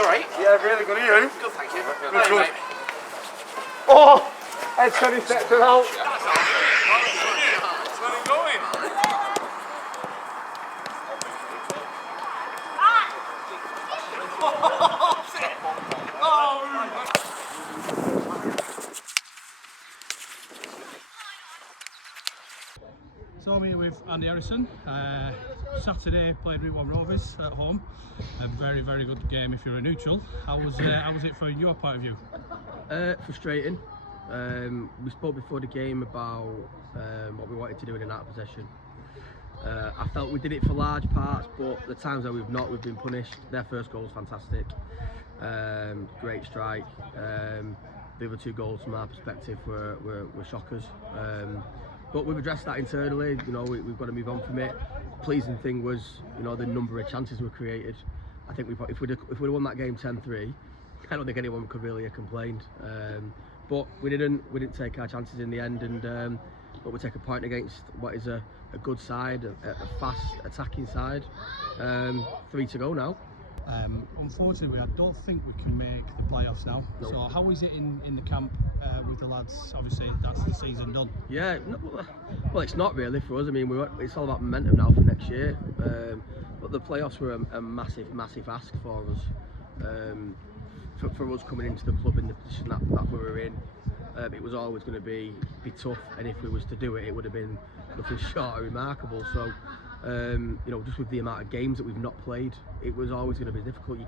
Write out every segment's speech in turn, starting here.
You alright? Yeah, really good. Are you? Good, thank you. Good, good. Mate. Oh! Head 20 steps out. Where are you going? So I'm here with Andy Harrison. Saturday played Route 1 Rovers at home. A very, very good game if you're a neutral. How was it from your point of view? Frustrating. We spoke before the game about what we wanted to do in an out of possession. I felt we did it for large parts, but the times that we've not, we've been punished. Their first goal was fantastic. Great strike. The other two goals from our perspective were shockers. But we've addressed that internally. You know, we've got to move on from it. Pleasing thing was, you know, the number of chances were created. I think if we'd have won that game 10-3, I don't think anyone could really have complained. But we didn't take our chances in the end, and but we take a point against what is a good side, a fast attacking side. 3 to go now. Unfortunately, I don't think we can make the playoffs now. No. So how is it in the camp with the lads? Obviously, that's the season done. Yeah, well, it's not really for us. I mean, it's all about momentum now for next year. But the playoffs were a massive, massive ask for us. For us coming into the club in the position that we were in. It was always going to be tough, and if we was to do it, it would have been nothing short of remarkable. So, you know, just with the amount of games that we've not played, it was always going to be difficult. You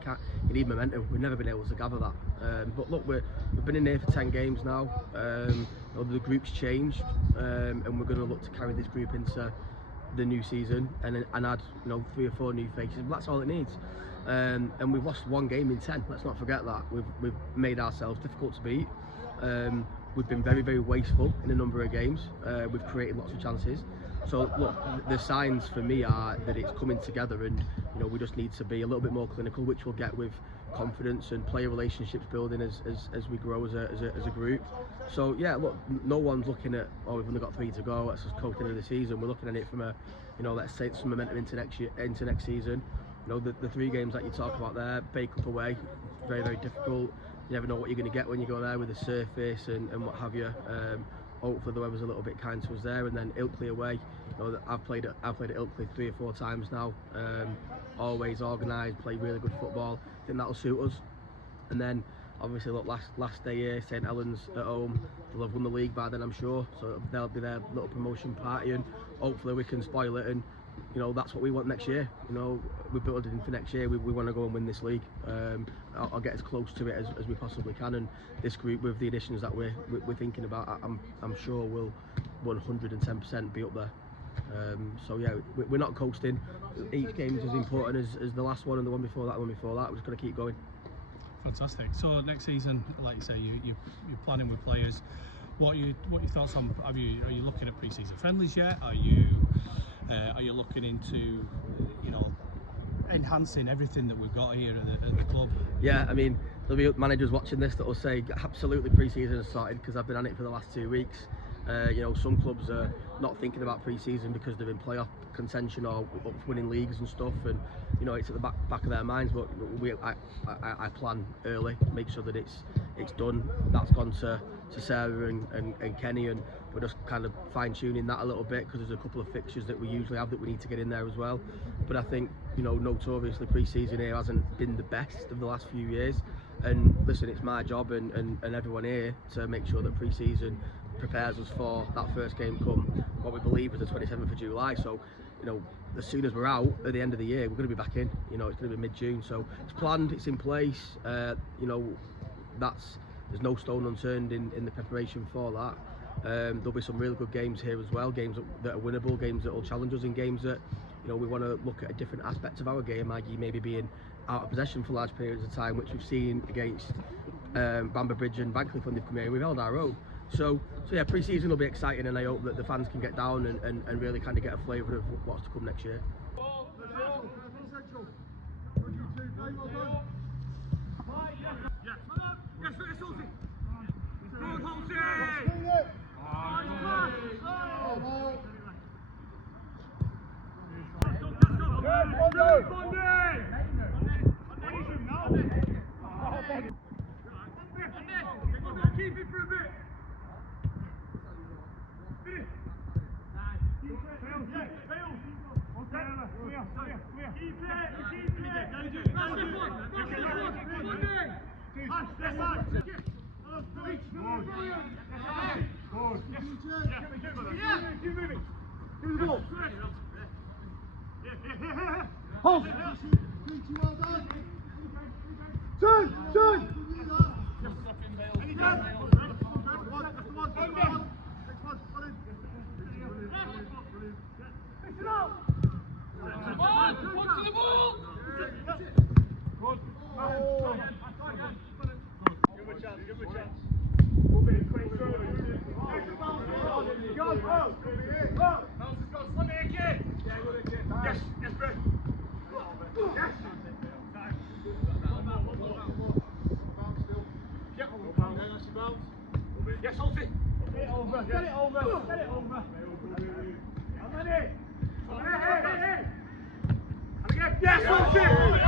need momentum. We've never been able to gather that. But look, we've been in here for 10 games now. You know, the group's changed, and we're going to look to carry this group into the new season and add, you know, 3 or 4 new faces. But that's all it needs. And we've lost 1 game in 10. Let's not forget that. We've made ourselves difficult to beat. We've been very, very wasteful in a number of games. We've created lots of chances. So look, the signs for me are that it's coming together, and you know, we just need to be a little bit more clinical, which we'll get with confidence and player relationships building as we grow as a group. So yeah, look, no one's looking at, oh, we've only got 3 to go, let's just coast into the season. We're looking at it from a, you know, let's say some momentum into next year, into next season. You know, the 3 games that you talk about there, Bacup away, very, very difficult. You never know what you're going to get when you go there with the surface and what have you. Hopefully the weather's a little bit kind to us there, and then Ilkley away. You know, I've played at Ilkley 3 or 4 times now. Always organised, play really good football. I think that'll suit us. And then obviously, look, last day here, St Helens at home. They'll have won the league by then, I'm sure. So they'll be their little promotion party, and hopefully we can spoil it. And you know, that's what we want next year. You know, we built it in for next year. We want to go and win this league. I'll get as close to it as we possibly can. And this group, with the additions that we're thinking about, I'm sure will 110% be up there. So yeah, we're not coasting. Each game is as important as the last one and the one before that. We're just going to keep going. Fantastic. So next season, like you say, you're planning with players. What are your thoughts on? Are you looking at pre-season friendlies yet? Are you looking into, you know, enhancing everything that we've got here at the club? Yeah, I mean, there'll be managers watching this that will say absolutely pre-season has started, because I've been on it for the last 2 weeks. You know, some clubs are not thinking about pre-season because they're in playoff contention or winning leagues and stuff, and you know, it's at the back of their minds. But I plan early, make sure that it's done. That's gone to Sarah and Kenny, and we're just kind of fine-tuning that a little bit, because there's a couple of fixtures that we usually have that we need to get in there as well. But I think, you know, notoriously pre-season here hasn't been the best of the last few years. And listen, it's my job and everyone here to make sure that pre-season prepares us for that first game come what we believe is the 27th of July. So, you know, as soon as we're out at the end of the year, we're going to be back in. You know, it's going to be mid-June, so it's planned, it's in place. You know, there's no stone unturned in the preparation for that. There'll be some really good games here as well, games that are winnable, games that will challenge us, in games that, you know, we want to look at a different aspect of our game, i.e. maybe being out of possession for large periods of time, which we've seen against Bamber Bridge and Bancliffe when they've come here, and we've held our own. So yeah, pre-season will be exciting, and I hope that the fans can get down and really kind of get a flavour of what's to come next year. Hold! Turn! Turn! Yes, hold it. Get it over. Get it over. Get it over. How many? Hey, hey, hey. And again. Yes, hold it.